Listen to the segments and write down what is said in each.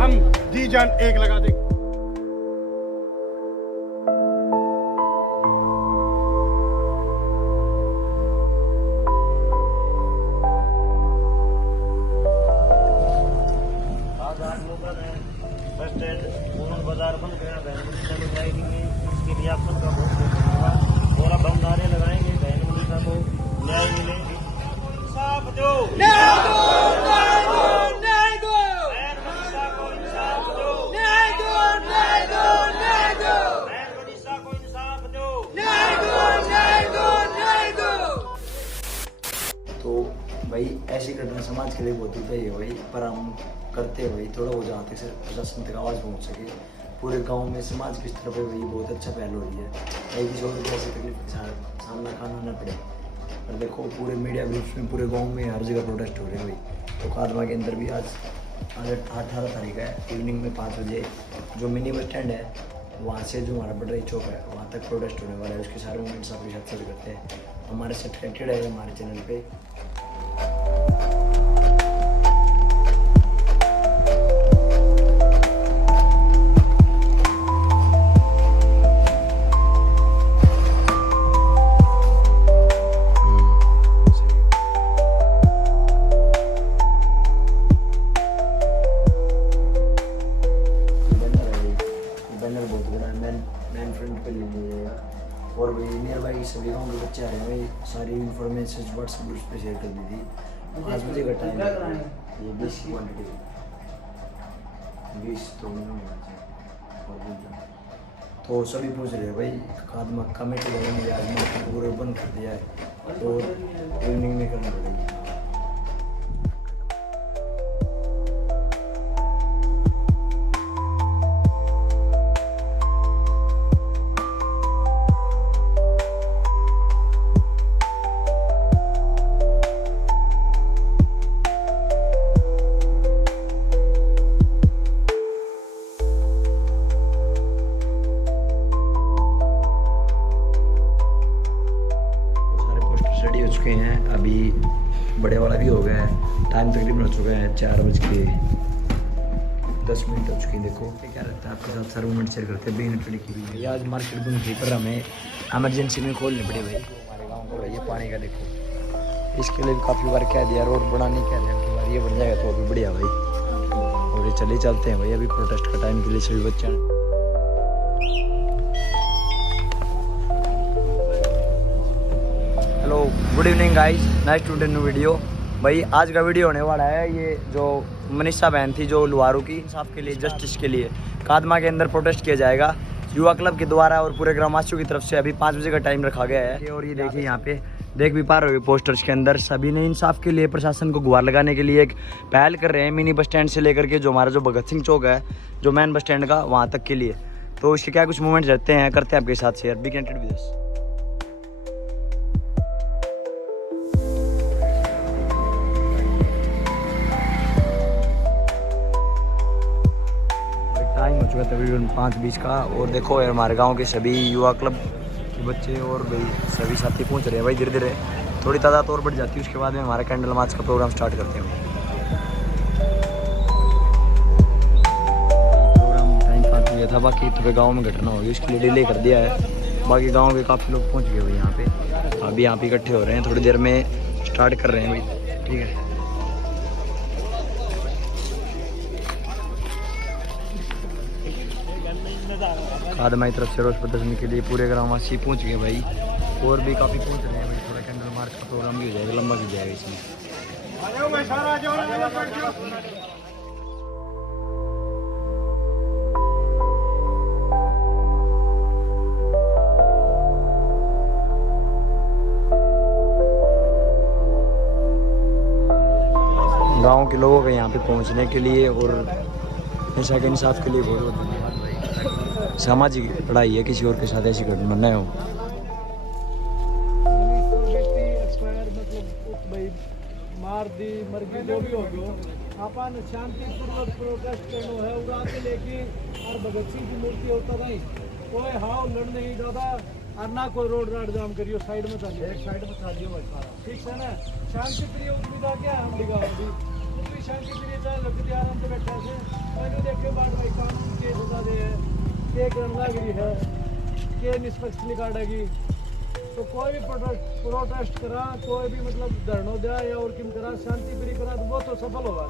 हम जी जान एक लगा देंगे। बस स्टैंड बाजार बंद गया, चलो जाएंगे, इसके लिए आप सबका बहुत बहुत धन्यवाद। और अब हम नारे लगाएंगे बहन मनीषा को न्याय मिले, इंसाफ दो, न्याय दो, न्याय दो, न्याय दो, बहन मनीषा को इंसाफ दो, न्याय दो, न्याय दो, न्याय दो, बहन मनीषा को इंसाफ दो, न्याय दो, न्याय दो, न्याय दो। तो भाई ऐसी घटना समाज के लिए बहुत ही है भाई, पर हम करते हैं भाई थोड़ा हो जाते सर प्रशासन तक आवाज़ पहुँच सके पूरे गांव में। समाज की तरफ है भाई बहुत अच्छा पहल हो रही है भाई, किसी और को ऐसी तकलीफ का सामना करना न पड़े। और देखो पूरे मीडिया ग्रुप्स में पूरे गांव में हर जगह प्रोटेस्ट हो रहे हैं भाई। तो कादमा के अंदर भी आज 18 तारीख है इवनिंग में 5 बजे जो मिनी बस स्टैंड है वहाँ से जो हमारा बडराई चौक है वहाँ तक प्रोटेस्ट होने वाला है। उसके सारे मूवमेंट्स आपके साथ शेयर करते हैं, हमारे से कनेक्टेड है हमारे चैनल पे। मैन फ्रंट पे ले लीजिएगा और भाई नियर बाई सभी गाँव के बच्चे आ रहे हैं भाई, सारी इन्फॉर्मेशन व्हाट्सएप ग्रुप पे शेयर कर दी थी। 5 बजे का टाइम है, ये 20 की क्वान्टिटी 20 तो तो सभी पूछ रहे हैं भाई कादमा कमेटी वाले ने आज मार्केट पूरे बंद कर दिया है और इवनिंग में करना पड़ेगी। रेडी हो चुके हैं, अभी बड़े वाला भी हो गया है, टाइम तकरीबन हो चुका है 4:10 हो चुकी है। देखो क्या रहता है आपके साथ सारे मूवमेंट शेयर करते हैं। बेन खड़ी की हुई है आज मार्केट बंद थी पर हमें एमरजेंसी में खोलने पड़े भाई। हमारे गाँव को भाई ये पानी का देखो, इसके लिए भी काफ़ी बार कह दिया रोड बड़ा नहीं कह दिया, बार ये बन जाएगा तो अभी बढ़िया भाई। और ये चले चलते हैं भाई, अभी प्रोटेस्ट का टाइम के लिए सभी बच्चे good evening guys, nice to new video. भाई आज का वीडियो होने वाला है ये जो मनीषा बहन थी जो लुहारू की इंसाफ के लिए जस्टिस के लिए कादमा के अंदर प्रोटेस्ट किया जाएगा युवा क्लब के द्वारा और पूरे ग्रामवासियों की तरफ से। अभी 5 बजे का टाइम रखा गया है और ये देखिए यहाँ पे देख भी पा रहे हो पोस्टर्स के अंदर सभी ने इंसाफ के लिए प्रशासन को गुहार लगाने के लिए एक पहल कर रहे हैं मिनी बस स्टैंड से लेकर के जो हमारा जो भगत सिंह चौक है जो मेन बस स्टैंड का वहाँ तक के लिए। तो इसके क्या कुछ मूवमेंट रहते हैं करते हैं आपके साथ share, be connected with us. Time हो चुका तकरीबन 5:20 का और देखो यार हमारे गांव के सभी युवा क्लब के बच्चे और भाई सभी साथी पहुंच रहे हैं भाई। धीरे धीरे थोड़ी तादाद और बढ़ जाती है, उसके बाद में हमारा कैंडल मार्च का प्रोग्राम स्टार्ट करते हैं। प्रोग्राम टाइम 5 बजे था, बाकी थोड़े गाँव में घटना होगी उसके लिए डिले कर दिया है। बाकी गाँव के काफ़ी लोग पहुँच गए भाई यहाँ पे, अभी यहाँ पे इकट्ठे हो रहे हैं, थोड़ी देर में स्टार्ट कर रहे हैं भाई। ठीक है कादमा की तरफ से रोज प्रदर्शन के लिए पूरे ग्रामवासी पहुंच गए भाई और भी काफ़ी पहुंच रहे हैं भाई। थोड़ा कैंडल मार्च का प्रोग्राम भी हो जाएगा, लंबा भी जाएगा इसमें। गांव के लोगों के यहाँ पे पहुँचने के लिए और ऐसा के इंसाफ के लिए बहुत बहुत धन्यवाद भाई। सामाजिक लड़ाई है, किसी और के साथ ऐसी घटना न हो। मार दी मर्गी जो भी हो गयो अपन शांतिपूर्वक प्रोटेस्ट करनो है उड़ा के लेके और भगत सिंह की मूर्ति होता नहीं कोई हाव लड़ने ही दादा और ना कोई रोड राड जाम करियो, साइड में चलिए, एक साइड में चलिए भाई सारा ठीक है ना। शांति प्रिय उद्विदा क्या हम दिखाओ शांति प्रिय चाहे लगती आराम से बैठा से मैंने देखे बाद भाई कानून के सजा दे है के गणनागिरी है के निष्पक्ष निकालेगी तो कोई भी प्रोटेस्ट करा कोई भी मतलब धरनो दिया या और किम करा शांति प्रिय करा तो वो तो सफल होगा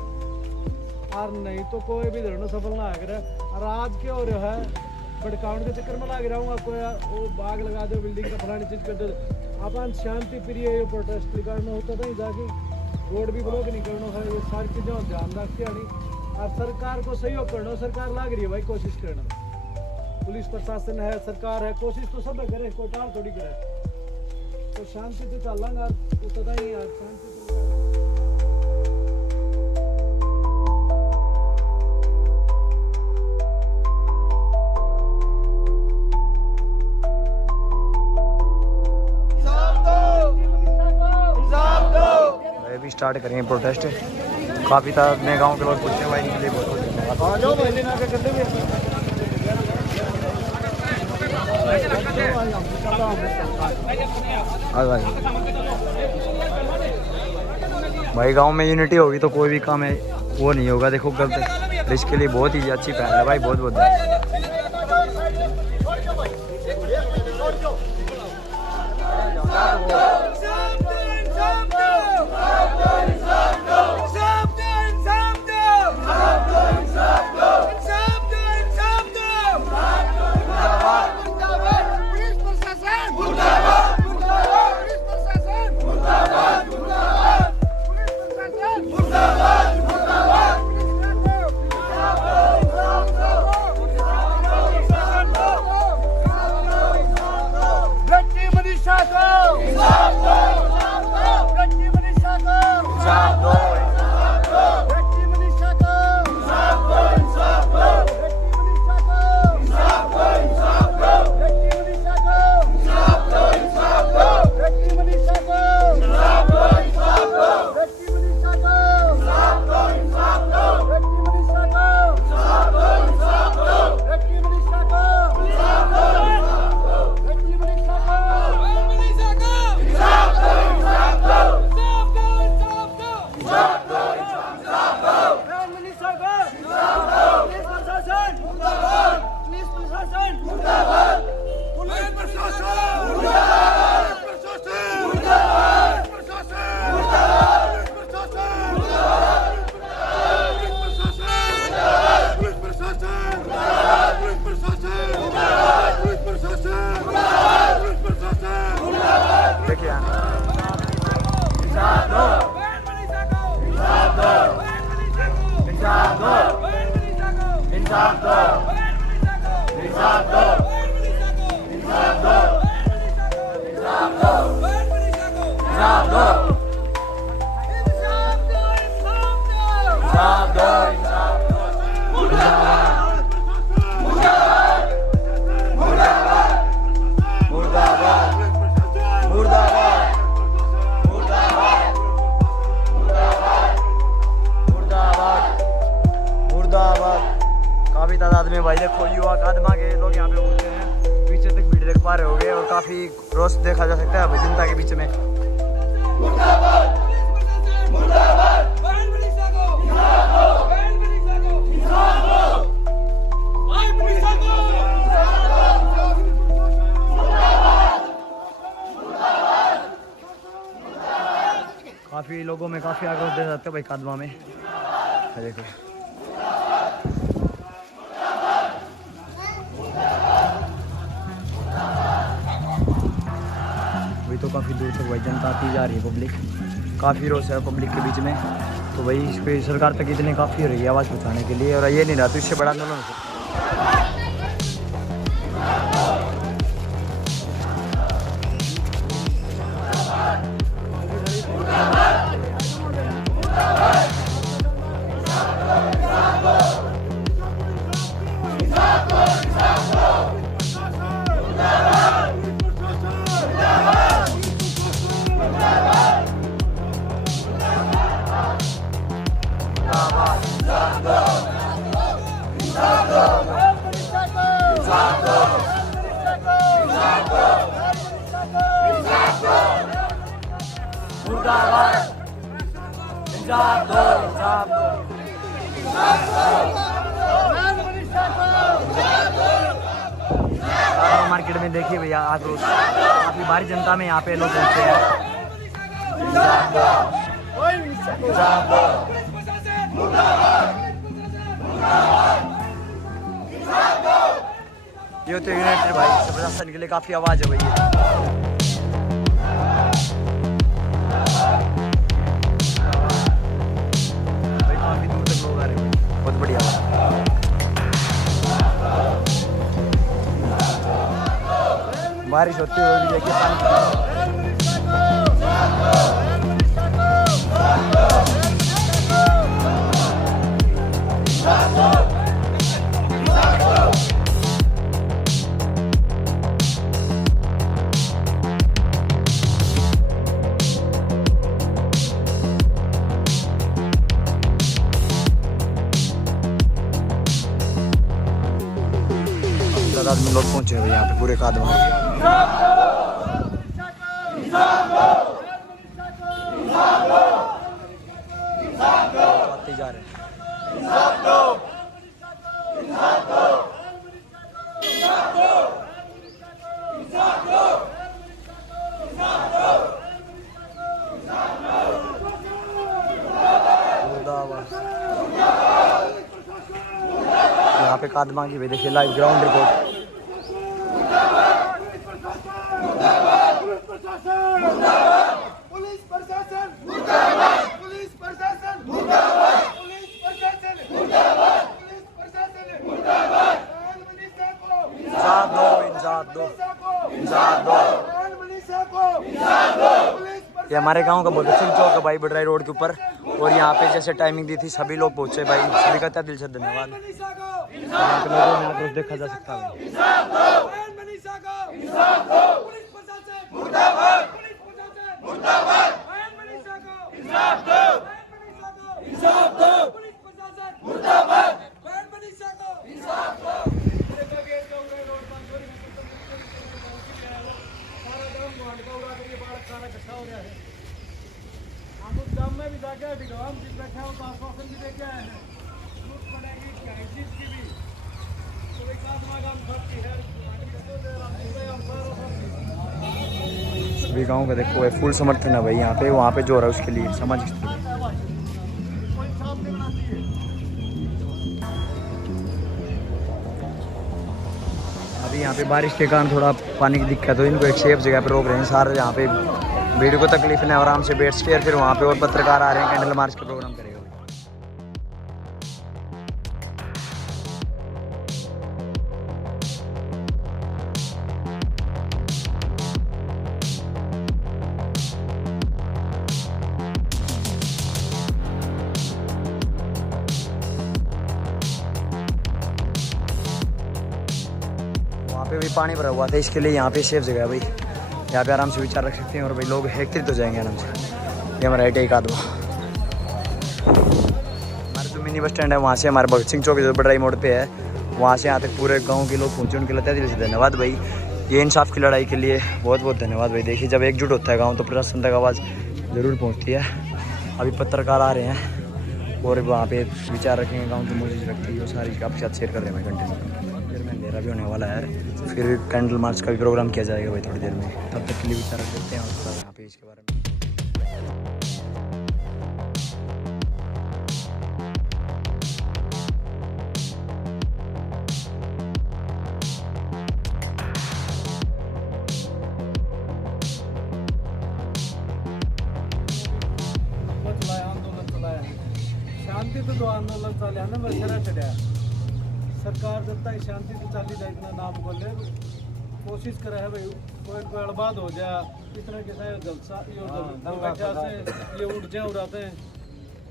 और नहीं तो कोई भी धरनो सफल ना आएगा। और आज के हो रहा है भड़काउंड के चक्कर में लग रहा कोई वो बाग लगा दो बिल्डिंग का फलानी चीज कर दो अपन शांति प्रिय ये प्रोटेस्ट निकालना होता था जाके रोड भी ब्लॉक नहीं करना है ये सारी चीज़ों ध्यान रख के आनी और सरकार को सहयोग करना सरकार लग रही है भाई कोशिश करना पुलिस प्रशासन है सरकार है कोशिश तो सब करे कोई टाल थोड़ी करे तो शांति से चलेंगे तो सदा ही यार शांति भी स्टार्ट करेंगे प्रोटेस्ट काफ़ी तादाद गांव के लोग पूछते हैं भाई इनके लिए बहुत भाई गांव में यूनिटी होगी तो कोई भी काम है वो नहीं होगा। देखो गलत इसके लिए बहुत ही अच्छी पहल है भाई बहुत बहुत काफ़ी तादाद में भाई देखो युवा कादमा के लोग यहाँ पे घूमते हैं पीछे तक भीड़ देख पा रहे होंगे और काफ़ी रोष देखा जा सकता है भाई जनता के बीच में। काफ़ी लोगों में काफ़ी आक्रोश दे जाते हैं भाई कादमा में देखो। अभी तो काफ़ी दूर तक भाई जनता आती जा रही है पब्लिक काफ़ी रोष है पब्लिक के बीच में तो भाई इस पर सरकार तक इतनी काफ़ी हो रही है आवाज़ पहुँचाने के लिए और ये नहीं रहा तो इससे बड़ा आंदोलन हो सकता है। मुर्दाबाद, इंसाफ दो, इंसाफ दो। मार्केट में देखिए भैया आज रोज काफी भारी जनता में यहाँ पे लोग पहुँचे हैं। ये होते यूनाइटेड भाई प्रशासन के लिए काफी आवाज है भैया। भाई काफी दूर तक लोग आ रहे हैं, बहुत बढ़िया। बारिश होती हुई भी देखिए पानी तादाद में लोग पहुंचे हुए यहाँ पे पूरे कादमा जा रहे हैं। यहाँ पे कादमा की भी देखिए लाइव ग्राउंड रिपोर्ट। पुलिस प्रशासन मुर्दाबाद, पुलिस प्रशासन मुर्दाबाद, पुलिस प्रशासन मुर्दाबाद, पुलिस प्रशासन मुर्दाबाद। मनीषा को इंसाफ दो, इंसाफ दो, इंसाफ दो। मनीषा को इंसाफ दो। ये हमारे गांव का भगत सिंह चौक है भाई, बडराई रोड के ऊपर। और यहाँ पे जैसे टाइमिंग दी थी सभी लोग पहुंचे भाई, सभी का दिल से धन्यवाद। यहाँ पे लोगों में आक्रोश देखा जा सकता है। सभी गाँव का देखो फुल समर्थन है भाई यहाँ पे, वहाँ पे जो हो रहा है उसके लिए सामाजिक स्तर। अभी यहाँ पे बारिश के कारण थोड़ा पानी की दिक्कत हो, इनको एक सेफ जगह पे रोक रहे हैं सारे। यहाँ पे भीड़ को तकलीफ नहीं, आराम से बैठ के फिर वहाँ पे और पत्रकार आ रहे हैं, कैंडल मार्च का प्रोग्राम करेगा। भी पानी भरा हुआ था, इसके लिए यहाँ पे सेफ जगह है भाई, यहाँ पे आराम से विचार रख सकते हैं और भाई लोग एकत्रित हो जाएंगे आराम से। ये हमारा एक आदमी हमारा जो मिनी बस स्टैंड है वहाँ से हमारे भगत सिंह चौक जो बडराई मोड़ पे है, वहाँ से यहाँ तक पूरे गाँव के लोग पहुँचे, उनके लिए दिल से धन्यवाद भाई। ये इंसाफ की लड़ाई के लिए बहुत बहुत धन्यवाद भाई। देखिए जब एकजुट होता है गाँव तो प्रशासन तक आवाज़ ज़रूर पहुँचती है। अभी पत्रकार आ रहे हैं और वहाँ पे विचार रखेंगे गाँव के मौजूद व्यक्ति, वो सारी आपके साथ शेयर कर रहे हैं भाई कंटिन्यू। फिर में अंधेरा भी होने वाला है, फिर कैंडल मार्च का भी प्रोग्राम किया जाएगा भाई थोड़ी देर में, तब तक के लिए विचार करते हैं और यहाँ पे इसके बारे में। शांति तो आंदोलन चाले ना बसेरा चढ़ा सरकार जब तक शांति तो चाली जाए इतना नाम बोले कोशिश करे है भाई, कोई बर्बाद हो जाए इस तरह के जलसा ये उठ जाए उड़ाते हैं,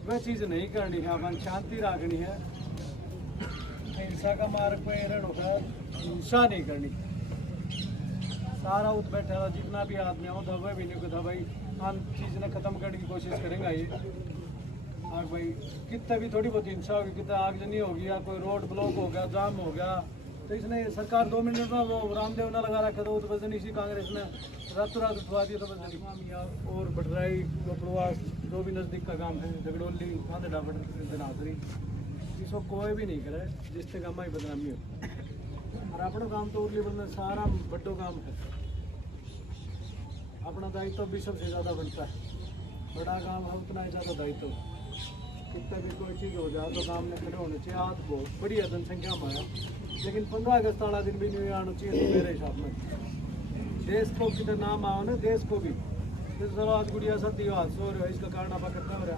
वह चीज़ नहीं करनी है। अपन शांति रखनी है, हिंसा का मार्ग पे एरण होगा, हिंसा नहीं करनी। सारा उठ बैठा है जितना भी आदमी हो दबे भी नहीं को भाई हम चीज़ ने ख़त्म करने की कोशिश करेंगे। ये आग भाई कितना भी थोड़ी बहुत हिंसा होगी, कितना आगजनी होगी या कोई रोड ब्लॉक हो गया, जाम हो गया, तो इसने सरकार 2 मिनट में वो रामदेव ना लगा रखा था, वो तो वजन इसी कांग्रेस ने रातों रात उठवा दिया। तो वजन और बडराई लोपड़वास जो भी नज़दीक का काम है, झगड़ोली, कांदड़ा, धनाधरी, इसको कोई भी नहीं करे जिससे काम ही बदनामी हो। और अपना काम तो उरली बनना सारा बड़ो काम है। अपना दायित्व भी सबसे ज़्यादा बनता है। बड़ा काम है उतना ही ज़्यादा दायित्व। कितना भी कोई चीज़ हो जाए तो काम में खड़े होने चाहिए। आज बहुत बढ़िया जनसंख्या में आया, लेकिन 15 अगस्त वाला दिन भी नहीं आना चाहिए मेरे हिसाब में। देश को कितना नाम आओ ना, देश को भी चलो आज गुड़िया सती हो, सो रहे हो, इसका कारण आप इकट्ठा हो रहा।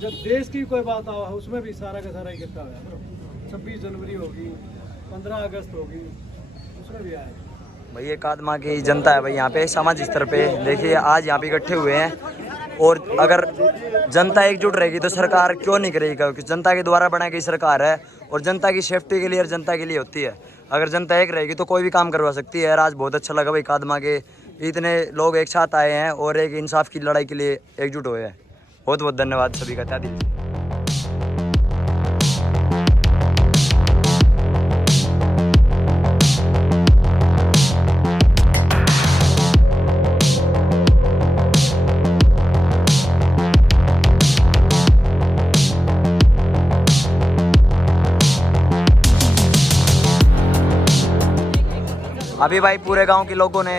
जब देश की कोई बात आओ है उसमें भी सारा का सारा इकट्ठा हो रहा। 26 जनवरी होगी, 15 अगस्त होगी, उसमें भी आएगा। भाई ये कादमा की जनता है भाई, यहाँ पे सामाजिक स्तर पे देखिए आज यहाँ पे इकट्ठे हुए हैं। और अगर जनता एकजुट रहेगी तो सरकार क्यों नहीं करेगी, क्योंकि जनता के द्वारा बनाई गई सरकार है और जनता की सेफ्टी के लिए और जनता के लिए होती है। अगर जनता एक रहेगी तो कोई भी काम करवा सकती है। आज बहुत अच्छा लगा भाई कादमा के इतने लोग एक साथ आए हैं और एक इंसाफ की लड़ाई के लिए एकजुट हुए हैं। बहुत बहुत धन्यवाद सभी का। त्यादी अभी भाई पूरे गांव के लोगों ने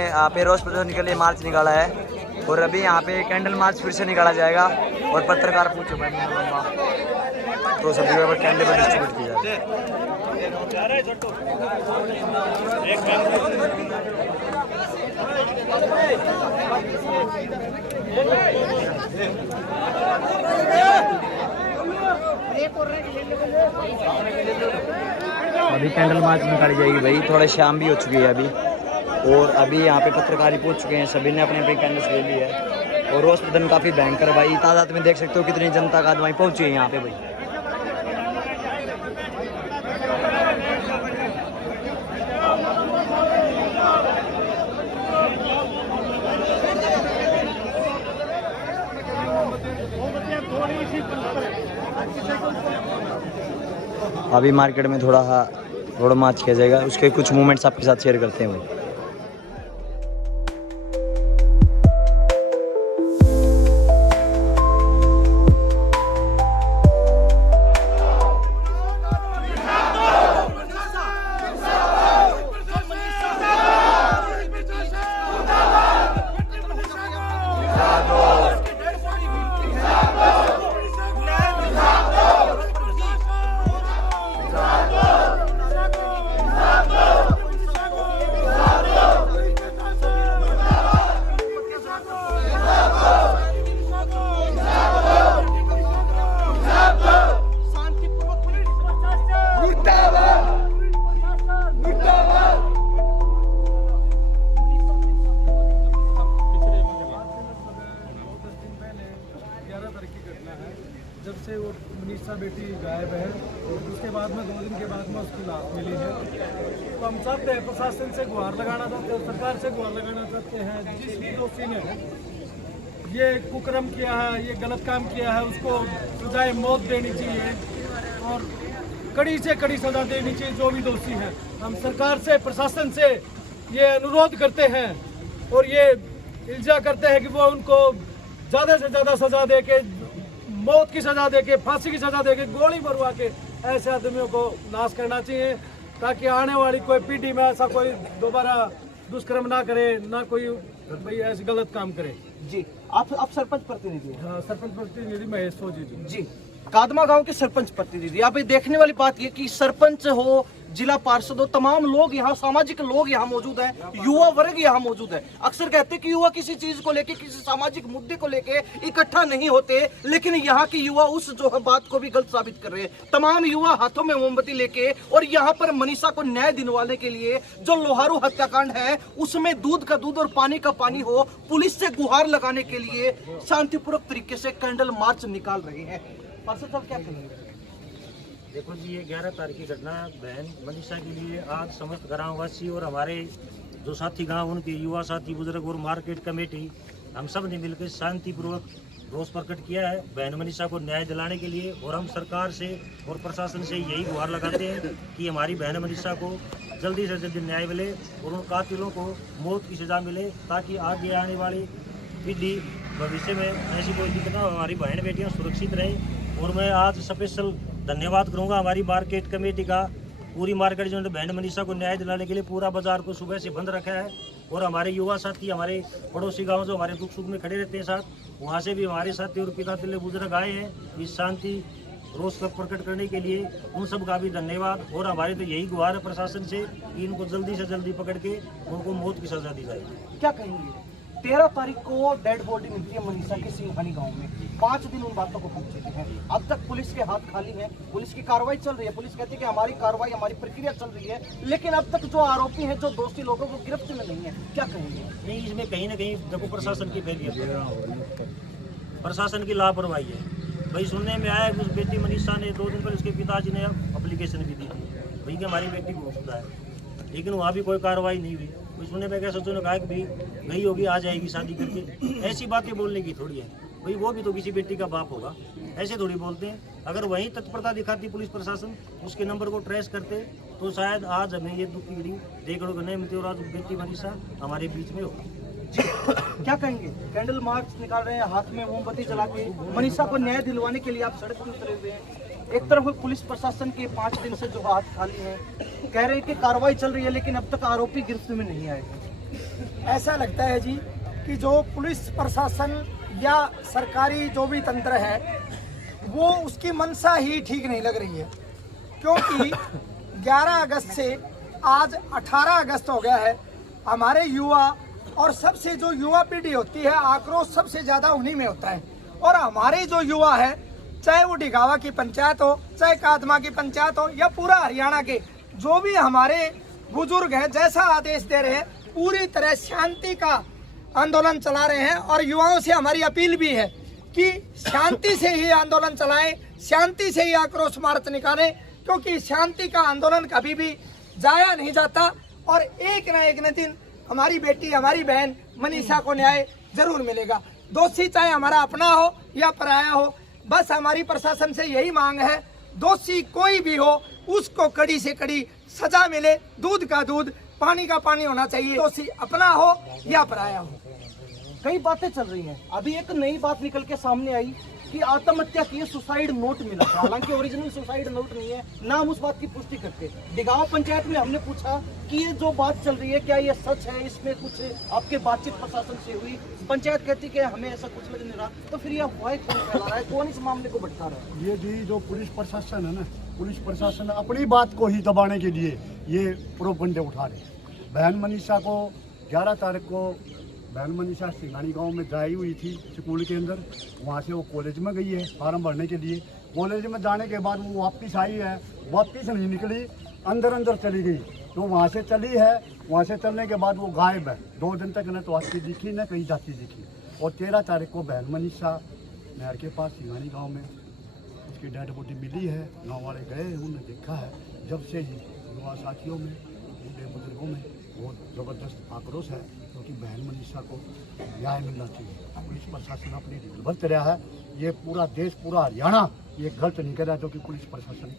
रोष प्रदर्शन के लिए मार्च निकाला है और अभी यहाँ पे कैंडल मार्च फिर से निकाला जाएगा और पत्रकार पूछो भाई तो सभी जगह पर कैंडल डिस्ट्रीब्यूट की जाए। अभी कैंडल मार्च निकाली जाएगी भाई, थोड़ा शाम भी हो चुकी है अभी और अभी यहाँ पे पत्रकारी पहुँच चुके हैं, सभी ने अपने अपने कैंडल्स ले ली है और रोष प्रदर्शन काफ़ी भयंकर भाई। तादाद में देख सकते हो कितनी जनता का आदमी पहुँची है यहाँ पे भाई। अभी मार्केट में थोड़ा मार्च किया जाएगा, उसके कुछ मूवमेंट्स आपके साथ शेयर करते हैं भाई। जब से वो मनीषा बेटी गायब है उसके बाद में 2 दिन के बाद में उसकी लाश मिली है। तो हम चाहते हैं प्रशासन से गुहार लगाना चाहते हैं, सरकार से गुहार लगाना चाहते हैं, जिस भी दोषी ने ये कुकर्म किया है, ये गलत काम किया है, उसको सजाए मौत देनी चाहिए और कड़ी से कड़ी सजा देनी चाहिए जो भी दोषी है। हम सरकार से प्रशासन से ये अनुरोध करते हैं और ये इल्जा करते हैं कि वो उनको ज़्यादा से ज़्यादा सजा दे के, मौत की सजा दे के, फांसी की सजा दे के, गोली मरवा के ऐसे आदमियों को नाश करना चाहिए ताकि आने वाली कोई पीढ़ी में ऐसा कोई दोबारा दुष्कर्म ना करे, ना कोई भाई ऐसे गलत काम करे। जी आप सरपंच प्रतिनिधि हैं? हाँ, सरपंच प्रतिनिधि महेश सोजी जी कादमा गांव के सरपंच प्रतिनिधि। यहाँ पे देखने वाली बात ये कि सरपंच हो, जिला पार्षद हो, तमाम लोग यहाँ, सामाजिक लोग यहाँ मौजूद हैं, युवा वर्ग यहाँ मौजूद है। अक्सर कहते हैं कि युवा किसी चीज को लेके, किसी सामाजिक मुद्दे को लेके इकट्ठा नहीं होते, लेकिन यहाँ के युवा उस जो है बात को भी गलत साबित कर रहे हैं। तमाम युवा हाथों में मोमबत्ती लेके और यहाँ पर मनीषा को न्याय दिलवाने के लिए जो लोहारू हत्याकांड है उसमें दूध का दूध और पानी का पानी हो, पुलिस से गुहार लगाने के लिए शांतिपूर्वक तरीके से कैंडल मार्च निकाल रहे हैं। पार्षद साहब क्या कहेंगे? देखो जी, ये 11 तारीख की घटना बहन मनीषा के लिए आज समस्त ग्रामवासी और हमारे जो साथी गांव, उनके युवा साथी, बुजुर्ग और मार्केट कमेटी, हम सब ने मिलकर शांतिपूर्वक रोष प्रकट किया है बहन मनीषा को न्याय दिलाने के लिए। और हम सरकार से और प्रशासन से यही गुहार लगाते हैं कि हमारी बहन मनीषा को जल्दी से जल्दी न्याय मिले और उन कातिलों को मौत की सजा मिले, ताकि आगे आने वाली पीढ़ी भविष्य में ऐसी कोई दिक्कत ना हो, हमारी बहन बेटियाँ सुरक्षित रहें। और मैं आज स्पेशल धन्यवाद करूंगा हमारी मार्केट कमेटी का, पूरी मार्केट जिन्होंने बहन मनीषा को न्याय दिलाने के लिए पूरा बाजार को सुबह से बंद रखा है। और हमारे युवा साथी, हमारे पड़ोसी गांव जो हमारे दुख सुख में खड़े रहते हैं साथ, वहां से भी हमारे साथी और पिता तिल्ले बुजुर्ग आए हैं इस शांति रोष को प्रकट करने के लिए। उन सब का भी धन्यवाद। और हमारे तो यही गुहार है प्रशासन से कि इनको जल्दी से जल्दी पकड़ के उनको मौत की सजा दी जाए। क्या कहेंगे? 13 तारीख को डेड बॉडी मिलती है मनीषा के सिंघानी गांव में। 5 दिन उन बातों को पूछ चुके हैं। अब तक पुलिस के हाथ खाली हैं, पुलिस की कार्रवाई चल रही है। पुलिस कहती है कि हमारी कार्रवाई, हमारी प्रक्रिया चल रही है, लेकिन अब तक जो आरोपी हैं, जो दोषी लोगों को गिरफ्त में नहीं है। क्या कहेंगे? नहीं, इसमें कहीं ना कहीं देखो प्रशासन की फेलियर है, प्रशासन की लापरवाही है। भाई सुनने में आया कि उस बेटी मनीषा ने 2 दिन पहले उसके पिताजी ने एप्लीकेशन भी दी थी भाई कि हमारी बेटी को गुमशुदा है, लेकिन वहाँ भी कोई कार्रवाई नहीं हुई। कोई सुनने में क्या सोचो ने कहा कि भाई गई होगी, आ जाएगी शादी करके। ऐसी बातें बोलने की थोड़ी है भाई, वो भी तो किसी बेटी का बाप होगा, ऐसे थोड़ी बोलते हैं। अगर वही तत्परता दिखाती पुलिस प्रशासन, उसके नंबर को ट्रेस करते, तो शायद आज हमें ये दुख की घड़ी देखने को नहीं मिलती और आज बेटी मनीषा हमारे बीच में होगी। क्या कहेंगे? कैंडल मार्च निकाल रहे हैं, हाथ में मोमबत्ती जला के मनीषा को न्याय दिलवाने के लिए आप सड़क पर उतरे हुए हैं। एक तरफ पुलिस प्रशासन के 5 दिन से जो हाथ खाली हैं, कह रहे हैं कि कार्रवाई चल रही है, लेकिन अब तक आरोपी गिरफ्त में नहीं आए। ऐसा लगता है जी कि जो पुलिस प्रशासन या सरकारी जो भी तंत्र है, वो उसकी मंशा ही ठीक नहीं लग रही है। क्योंकि 11 अगस्त से आज 18 अगस्त हो गया है। हमारे युवा और सबसे जो युवा पीढ़ी होती है, आक्रोश सबसे ज़्यादा उन्हीं में होता है। और हमारे जो युवा है, चाहे वो डिगावा की पंचायत हो, चाहे कादमा की पंचायत हो, या पूरा हरियाणा के जो भी हमारे बुजुर्ग हैं, जैसा आदेश दे रहे हैं, पूरी तरह शांति का आंदोलन चला रहे हैं। और युवाओं से हमारी अपील भी है कि शांति से ही आंदोलन चलाएं, शांति से ही आक्रोश मार्च निकालें, क्योंकि शांति का आंदोलन कभी भी जाया नहीं जाता। और एक न दिन हमारी बेटी, हमारी बहन मनीषा को न्याय जरूर मिलेगा। दोषी चाहे हमारा अपना हो या पराया हो, बस हमारी प्रशासन से यही मांग है, दोषी कोई भी हो उसको कड़ी से कड़ी सजा मिले। दूध का दूध, पानी का पानी होना चाहिए, दोषी अपना हो या पराया हो। कई बातें चल रही हैं। अभी एक नई बात निकल के सामने आई कि आत्महत्या की सुसाइड नोट मिला था। हालांकि ओरिजिनल सुसाइड नोट नहीं है, ना हम उस बात की पुष्टि करते। डिगावा पंचायत में हमने पूछा कि ये जो बात चल रही है क्या ये सच है, इसमें कुछ आपके बातचीत प्रशासन से हुई? पंचायत कहती कि हमें ऐसा कुछ लग नहीं रहा। तो फिर ये अफवाह कौन फैला रहा है, कौन इस मामले को भटका रहा है? ये जी जो पुलिस प्रशासन है ना, पुलिस प्रशासन अपनी बात को ही दबाने के लिए ये प्रोपगंडे उठा रहे हैं। बहन मनीषा को 11 तारीख को बहन मनीषा सिंघानी गांव में जाई हुई थी स्कूल के अंदर। वहाँ से वो कॉलेज में गई है फार्म भरने के लिए। कॉलेज में जाने के बाद वो वापस आई है, वापस नहीं निकली, अंदर चली गई। तो वहाँ से चली है, वहाँ से चलने के बाद वो गायब है। 2 दिन तक न तो आती दिखी न कहीं जाती दिखी। और 13 तारीख को बहन मनीषा नहर के पास सिंघानी गाँव में उसकी डेड बॉडी मिली है। गाँव वाले गए, उन्होंने देखा है। जब से ही युवा साथियों में, बूढ़े बुजुर्गों में बहुत ज़बरदस्त आक्रोश है, क्योंकि बहन मनीषा को न्याय मिलना चाहिए। पुलिस प्रशासन अपनी ढील बरत रहा है। ये पूरा देश, पूरा हरियाणा ये गलत नहीं कर रहा, जो कि पुलिस प्रशासन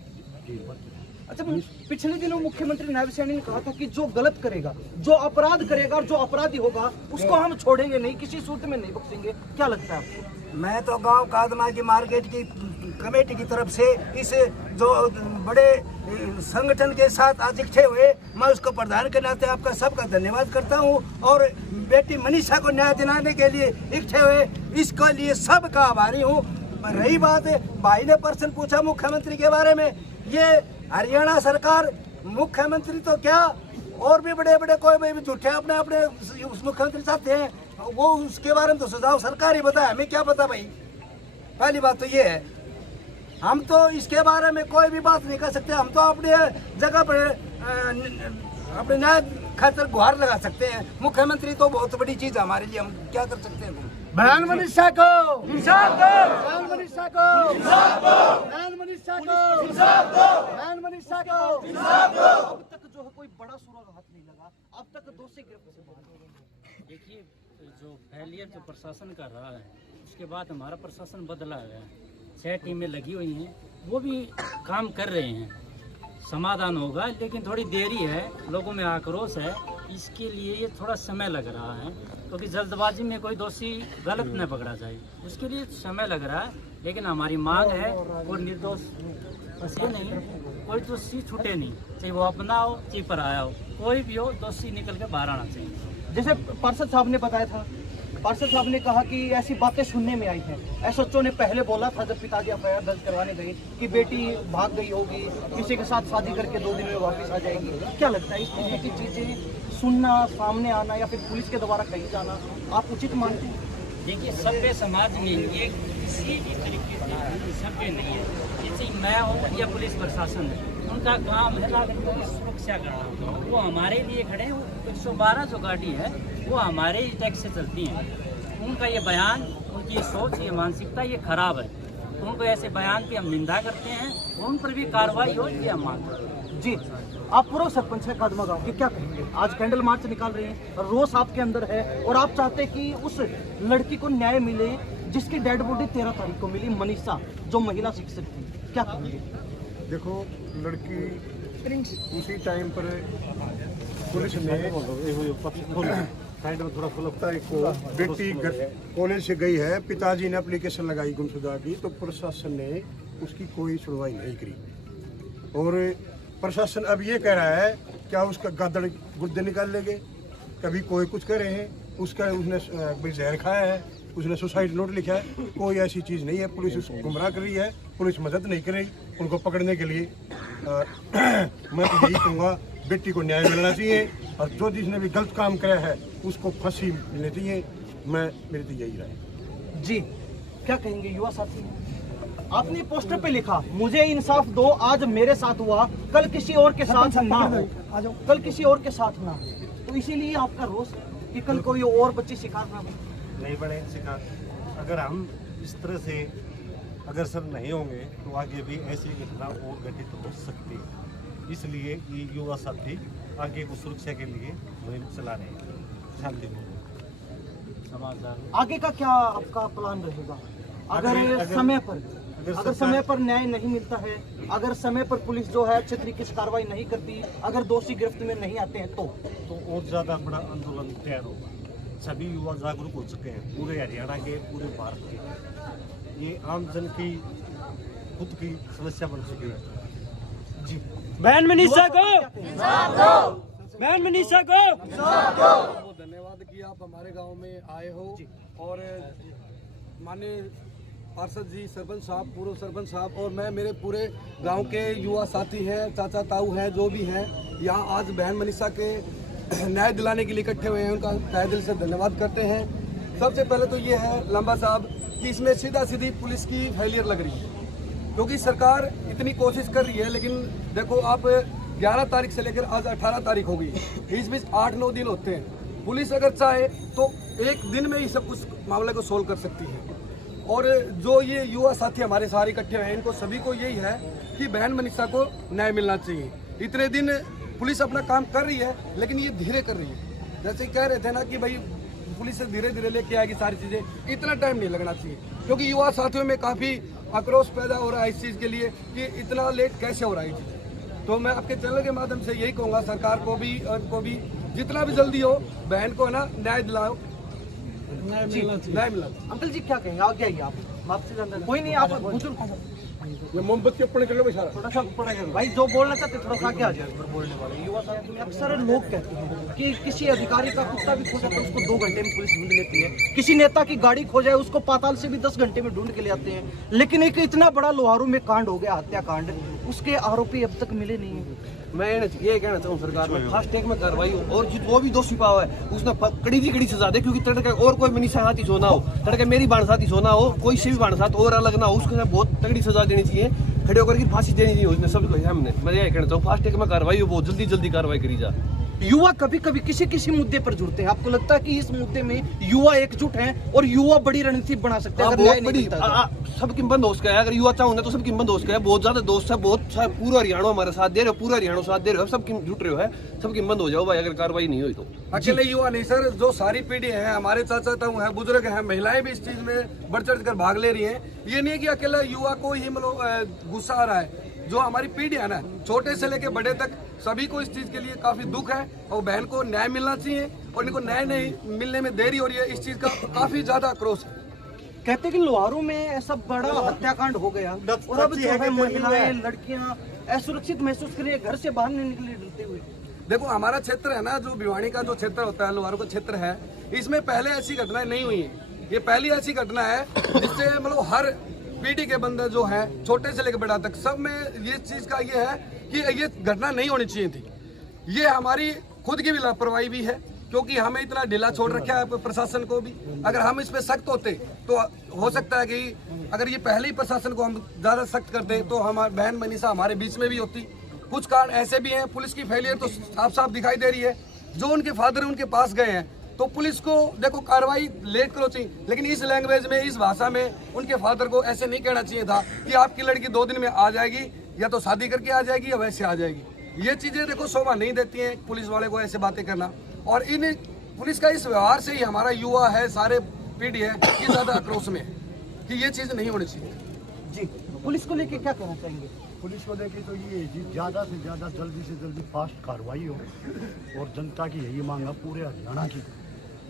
ढील बरत रहा है। अच्छा, पिछले दिनों मुख्यमंत्री नायब सैनी ने कहा था कि जो गलत करेगा, जो अपराध करेगा और जो अपराधी होगा उसको हम छोड़ेंगे नहीं, किसी सूरत में नहीं बख्शेंगे। क्या लगता है आपको? मैं तो गांव कादमा की मार्केट की कमेटी की तरफ से इस जो बड़े संगठन के साथ आज इकट्ठे हुए, मैं उसको प्रधान के नाते आपका सबका धन्यवाद करता हूं। और बेटी मनीषा को न्याय दिलाने के लिए इकट्ठे हुए, इसके लिए सबका आभारी हूं। रही बात, भाई ने प्रश्न पूछा मुख्यमंत्री के बारे में, ये हरियाणा सरकार, मुख्यमंत्री तो क्या और भी बड़े बड़े कोई भी झूठे अपने अपने उस मुख्यमंत्री चाहते हैं, वो उसके बारे में तो सुझाव सरकार ही बताए, हमें क्या पता भाई। पहली बात तो ये है, हम तो इसके बारे में कोई भी बात नहीं कर सकते। हम तो अपने जगह पर अपने न्याय खातिर गुहार लगा सकते हैं। मुख्यमंत्री तो बहुत बड़ी चीज है हमारे लिए, हम क्या कर सकते हैं। बहन मनीषा को इंसाफ दो, बहन मनीषा को इंसाफ दो, बहन मनीषा को इंसाफ दो, बहन मनीषा को इंसाफ दो। अब तक जो है कोई बड़ा सुराग हाथ नहीं लगा, अब तक दोषी गिरफ्त से बाहर। देखिए, जो फेलियर जो प्रशासन कर रहा है, उसके बाद हमारा प्रशासन बदला है। 6 टीमें लगी हुई हैं, वो भी काम कर रहे हैं, समाधान होगा, लेकिन थोड़ी देरी है। लोगों में आक्रोश है, इसके लिए ये थोड़ा समय लग रहा है, क्योंकि जल्दबाजी में कोई दोषी गलत न पकड़ा जाए, उसके लिए समय लग रहा है। लेकिन हमारी मांग है वो निर्दोष बस ये नहीं, कोई दोषी छूटे नहीं, चाहे वो अपना हो चाहे पराया हो, कोई भी हो दोषी निकल के बाहर आना चाहिए। जैसे पार्षद साहब ने बताया था, पार्षद साहब ने कहा कि ऐसी बातें सुनने में आई हैं। एसएचओ ने पहले बोला था जब पिताजी एफआईआर दर्ज करवाने गए कि बेटी भाग गई होगी, किसी के साथ शादी करके 2 दिन में वापस आ जाएगी। क्या लगता है इस तरह की चीजें सुनना, सामने आना या फिर पुलिस के द्वारा कही जाना आप उचित मानते हैं? देखिए सभ्य समाज में ये किसी भी तरीके से सभ्य नहीं है। जैसे मैं हूँ या पुलिस प्रशासन है, उनका काम है नागरिकों की सुरक्षा करना। वो हमारे लिए खड़े हैं। 112 जो गाड़ी है वो हमारे ही टैक्स से चलती हैं। उनका ये बयान, उनकी ये सोच, ये मानसिकता ये खराब है। उनको ऐसे बयान की हम निंदा करते हैं, उन पर भी कार्रवाई हो ये हम मांगते हैं। जी, आप पूर्व सरपंच है कादमा गांव के, क्या कहेंगे? आज कैंडल मार्च निकाल रहे हैं, रोष आपके अंदर है और आप चाहते हैं कि उस लड़की को न्याय मिले जिसकी डेड बॉडी 13 तारीख को मिली, मनीषा, जो महिला शिक्षक थी। क्या कहेंगे? देखो, लड़की उसी टाइम पर पुलिस ने को बेटी कॉलेज से गई है, पिताजी ने एप्लीकेशन लगाई गुमशुदा की, तो प्रशासन ने उसकी कोई सुनवाई नहीं करी। और प्रशासन अब ये कह रहा है क्या उसका गादड़ गुर्दे निकाल लेंगे, कभी कोई कुछ कह रहे हैं, उसने जहर खाया है, उसने सुसाइड नोट लिखा है। कोई ऐसी चीज़ नहीं है। पुलिस उसको गुमराह कर रही है, पुलिस मदद नहीं कर रही उनको पकड़ने के लिए। मैं तो यही कहूँगा, बेटी को न्याय मिलना चाहिए और जो जिसने भी गलत काम किया है उसको फांसी मिलनी चाहिए। मेरी तो यही राय। जी, क्या कहेंगे युवा साथी? आपने पोस्टर पे लिखा मुझे इंसाफ दो, आज मेरे साथ हुआ, कल किसी और के साथ ना हो, कल किसी और के साथ ना हो। तो इसीलिए आपका रोष कि कल कोई और बच्ची शिकार ना बने। नहीं बने शिकार। अगर हम इस तरह से अग्रसर नहीं होंगे तो आगे भी ऐसी घटना और घटित हो सकती है। इसलिए ये युवा साथी आगे को सुरक्षा के लिए मुहिम चला रहे हैं शांतिपूर्ण। आगे का क्या आपका प्लान रहेगा? अगर समय पर न्याय नहीं मिलता है, अगर समय पर पुलिस जो है अच्छे तरीके से कार्रवाई नहीं करती, अगर दोषी गिरफ्त में नहीं आते हैं तो और ज़्यादा बड़ा आंदोलन तैयार होगा। सभी युवा जागरूक हो चुके हैं, पूरे हरियाणा के, पूरे भारत के। ये आम जन की खुद की समस्या बन चुकी है। जी, बहन मनीषा को, बहन मनीषा को बहुत धन्यवाद कि आप हमारे गांव में आए हो। और माननीय पार्षद जी, सरपंच साहब, पूर्व सरपंच साहब और मैं, मेरे पूरे गांव के युवा साथी हैं, चाचा ताऊ हैं, जो भी हैं, यहाँ आज बहन मनीषा के न्याय दिलाने के लिए इकट्ठे हुए हैं। उनका तहे दिल से धन्यवाद करते हैं। सबसे पहले तो ये है लंबा साहब कि इसमें सीधा सीधी पुलिस की फेलियर लग रही है, क्योंकि सरकार इतनी कोशिश कर रही है, लेकिन देखो आप 11 तारीख से लेकर आज 18 तारीख हो गई, बीच बीच 8-9 दिन होते हैं। पुलिस अगर चाहे तो एक दिन में ही सब कुछ मामले को सोल्व कर सकती है। और जो ये युवा साथी हमारे सारे इकट्ठे हुए हैं, इनको सभी को यही है कि बहन मनीषा को न्याय मिलना चाहिए। इतने दिन पुलिस अपना काम कर रही है, लेकिन ये धीरे कर रही है। जैसे कह रहे थे ना कि भाई पुलिस से धीरे धीरे लेके आएगी सारी चीज़ें, इतना टाइम नहीं लगना चाहिए, क्योंकि युवा साथियों में काफ़ी आक्रोश पैदा हो रहा है इस चीज़ के लिए कि इतना लेट कैसे हो रहा है चीज़। तो मैं आपके चैनल के माध्यम से यही कहूँगा सरकार को भी और को भी, जितना भी जल्दी हो बहन को ना न्याय दिलाओ। अंकल जी क्या कहेंगे? आगे आइए आप, कोई नहीं, आप मोमबत्ती अपने कर लो बेचारा। थोड़ा सा भाई जो बोलना चाहते थोड़ा सा आगे आ जाए। बोलने वाले युवा साथी में अक्सर लोग कहते हैं कि किसी अधिकारी का कुत्ता भी खो जाए तो उसको 2 घंटे में पुलिस ढूंढ लेती है, किसी नेता की गाड़ी खो जाए उसको पाताल से भी 10 घंटे में ढूंढ के ले आते हैं। लेकिन एक इतना बड़ा लोहारू में कांड हो गया, हत्याकांड, उसके आरोपी अब तक मिले नहीं है। मैं ये कहना चाहूँ सरकार में फास्ट ट्रैक में कार्रवाई हो और जो भी दोषी पावा है उसने कड़ी सजा दे, क्योंकि तड़के और कोई मनीषा साथी सोना हो, तड़के मेरी बाण साथी सोना हो, कोई से भी बाण साथ और अलग ना हो, उसको बहुत तगड़ी सजा देनी चाहिए, खड़े होकर की फांसी देनी चाहिए उसने सब हमने। मैं ये कहना चाहूँ फास्ट ट्रैक में कार्रवाई हो, बहुत जल्दी कार्रवाई करी जा। युवा कभी कभी किसी मुद्दे पर जुड़ते हैं, आपको लगता है कि इस मुद्दे में युवा एकजुट हैं और युवा बड़ी रणनीति बना सकते हैं? बहुत बड़ी सबकी बंद हो सका है, अगर युवा चाहूँ तो सबकी बंद हो सका है। बहुत ज्यादा दोस्त है, बहुत पूरा हरियाणा हमारे साथ दे रहे हो, पूरा हरियाणा साथ दे रहे हो, सबकी जुट रहे हो, सबकी बंद हो जाओ भाई अगर कार्रवाई नहीं हुई तो। अकेले युवा नहीं सर, जो सारी पीढ़ी है, हमारे चाचा ताऊ हैं, बुजुर्ग हैं, महिलाएं भी इस चीज में बढ़ चढ़ कर भाग ले रही हैं। ये नहीं है कि अकेला युवा को ही मतलब गुस्सा आ रहा है, जो हमारी पीढ़ी है ना, छोटे से लेके बड़े तक सभी को इस चीज के लिए काफी दुख है और बहन को न्याय मिलना चाहिए और इनको न्याय नहीं मिलने में देरी हो रही है, इस चीज का काफी ज्यादा आक्रोश है। कहते कि लोहारू में ऐसा बड़ा हत्याकांड हो गया और अब जो है महिलाएं लड़कियां असुरक्षित महसूस कर रही है, घर से बाहर नहीं निकले डरते हुए। देखो हमारा क्षेत्र है ना, जो भिवानी का जो क्षेत्र होता है, लोहारू का क्षेत्र है, इसमें पहले ऐसी घटनाएं नहीं हुई है। ये पहली ऐसी घटना है जिससे मतलब हर पीढ़ी के बंदे जो है, छोटे से लेकर बड़ा तक, सब में ये चीज का ये है कि ये घटना नहीं होनी चाहिए थी। ये हमारी खुद की भी लापरवाही भी है, क्योंकि हमें इतना ढीला छोड़ रखा है प्रशासन को भी। अगर हम इस पे सख्त होते तो हो सकता है कि अगर ये पहले ही प्रशासन को हम ज्यादा सख्त करते तो हमारी बहन मनीषा हमारे बीच में भी होती। कुछ कारण ऐसे भी हैं, पुलिस की फेलियर तो साफ साफ दिखाई दे रही है। जो उनके फादर उनके पास गए हैं तो पुलिस को देखो कार्रवाई लेट करो चाहिए, लेकिन इस लैंग्वेज में, इस भाषा में उनके फादर को ऐसे नहीं कहना चाहिए था कि आपकी लड़की 2 दिन में आ जाएगी, या तो शादी करके आ जाएगी या वैसे आ जाएगी। ये चीजें देखो शोभा नहीं देती हैं पुलिस वाले को ऐसे बातें करना। और इन पुलिस का इस व्यवहार से ही हमारा युवा है, सारे पीढ़ी है, ये ज्यादा आक्रोश में है कि ये चीज नहीं होनी चाहिए। जी, पुलिस को लेके क्या कहना चाहेंगे? पुलिस को लेके तो ये जी ज़्यादा से ज़्यादा जल्दी से जल्दी फास्ट कार्रवाई हो, और जनता की यही मांग है पूरे हरियाणा की,